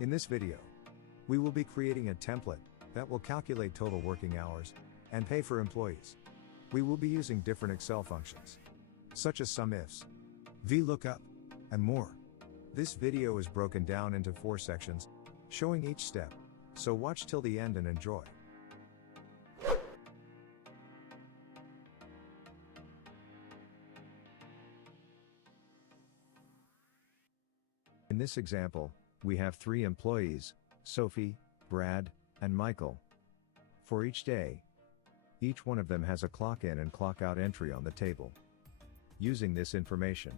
In this video, we will be creating a template that will calculate total working hours and pay for employees. We will be using different Excel functions, such as SUMIFs, VLOOKUP, and more. This video is broken down into 4 sections, showing each step, so watch till the end and enjoy. In this example, we have 3 employees, Sophie, Brad, and Michael. For each day, each one of them has a clock in and clock out entry on the table. Using this information,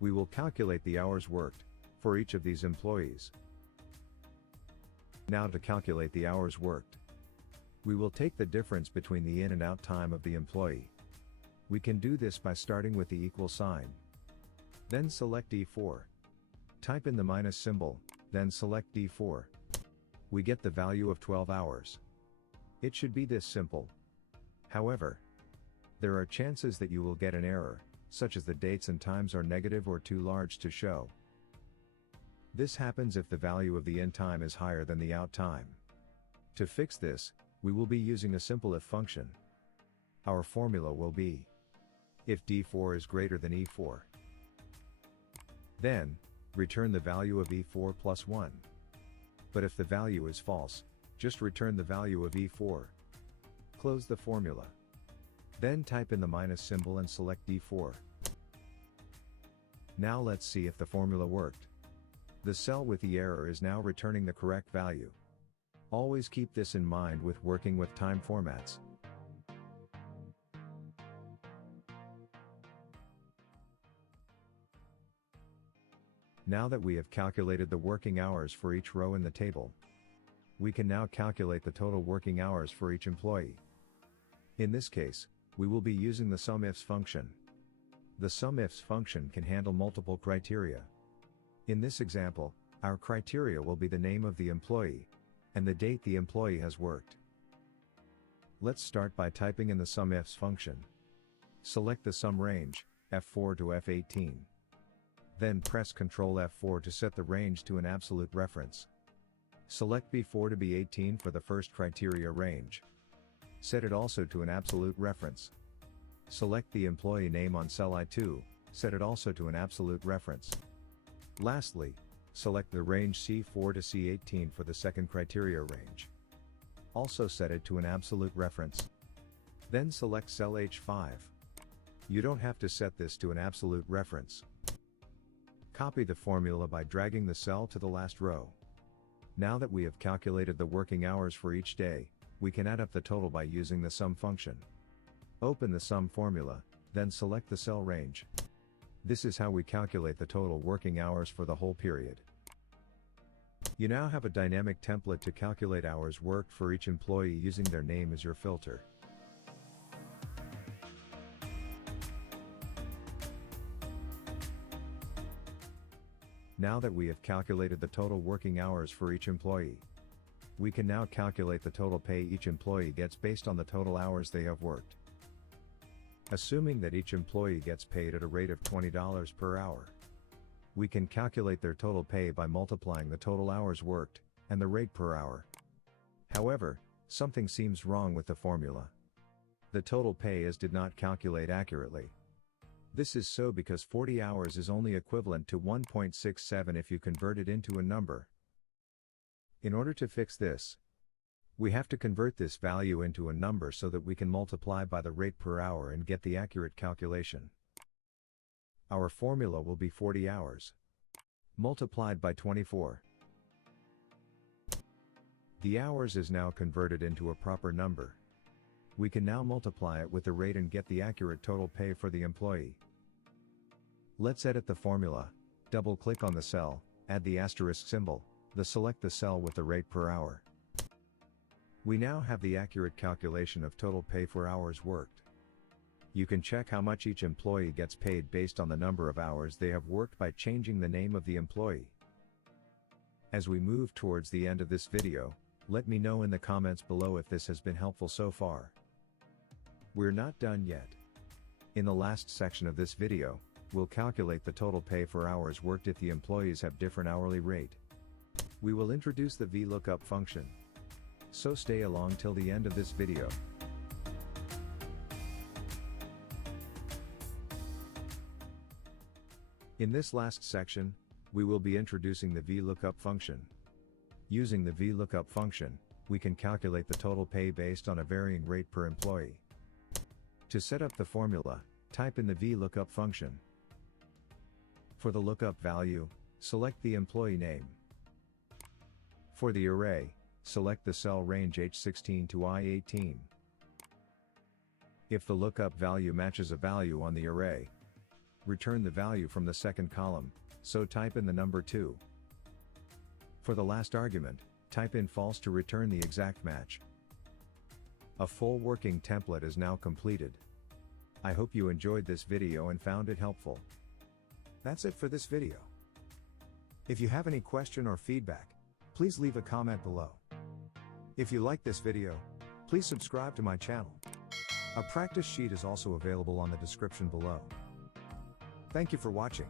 we will calculate the hours worked for each of these employees. Now to calculate the hours worked, we will take the difference between the in and out time of the employee. We can do this by starting with the equal sign. Then select D4. Type in the minus symbol, then select D4. We get the value of 12 hours. It should be this simple. However, there are chances that you will get an error, such as the dates and times are negative or too large to show. This happens if the value of the in time is higher than the out time. To fix this, we will be using a simple if function. Our formula will be if D4 is greater than E4. Then, return the value of E4 plus 1. But if the value is false, just return the value of E4. Close the formula. Then type in the minus symbol and select D4. Now let's see if the formula worked. The cell with the error is now returning the correct value. Always keep this in mind with working with time formats. Now that we have calculated the working hours for each row in the table, we can now calculate the total working hours for each employee. In this case, we will be using the SUMIFs function. The SUMIFs function can handle multiple criteria. In this example, our criteria will be the name of the employee and the date the employee has worked. Let's start by typing in the SUMIFs function. Select the sum range, F4 to F18. Then press Ctrl F4 to set the range to an absolute reference. Select B4 to B18 for the first criteria range. Set it also to an absolute reference. Select the employee name on cell I2, set it also to an absolute reference. Lastly, select the range C4 to C18 for the second criteria range. Also set it to an absolute reference. Then select cell H5. You don't have to set this to an absolute reference. Copy the formula by dragging the cell to the last row. Now that we have calculated the working hours for each day, we can add up the total by using the sum function. Open the sum formula, then select the cell range. This is how we calculate the total working hours for the whole period. You now have a dynamic template to calculate hours worked for each employee using their name as your filter. Now that we have calculated the total working hours for each employee, we can now calculate the total pay each employee gets based on the total hours they have worked. Assuming that each employee gets paid at a rate of $20 per hour, we can calculate their total pay by multiplying the total hours worked and the rate per hour. However, something seems wrong with the formula. The total pay did not calculate accurately. This is so because 40 hours is only equivalent to 1.67 if you convert it into a number. In order to fix this, we have to convert this value into a number so that we can multiply by the rate per hour and get the accurate calculation. Our formula will be 40 hours multiplied by 24. The hours is now converted into a proper number. We can now multiply it with the rate and get the accurate total pay for the employee. Let's edit the formula. Double-click on the cell, add the asterisk symbol, select the cell with the rate per hour. We now have the accurate calculation of total pay for hours worked. You can check how much each employee gets paid based on the number of hours they have worked by changing the name of the employee. As we move towards the end of this video, let me know in the comments below if this has been helpful so far. We're not done yet. In the last section of this video, we'll calculate the total pay for hours worked if the employees have different hourly rate. we will introduce the VLOOKUP function. So stay along till the end of this video. In this last section, we will be introducing the VLOOKUP function. Using the VLOOKUP function, we can calculate the total pay based on a varying rate per employee. To set up the formula, type in the VLOOKUP function. For the lookup value, select the employee name. For the array, select the cell range H16 to I18. If the lookup value matches a value on the array, return the value from the second column, so type in the number 2. For the last argument, type in false to return the exact match. A full working template is now completed. I hope you enjoyed this video and found it helpful. That's it for this video. If you have any question or feedback, please leave a comment below. If you like this video, please subscribe to my channel. A practice sheet is also available on the description below. Thank you for watching.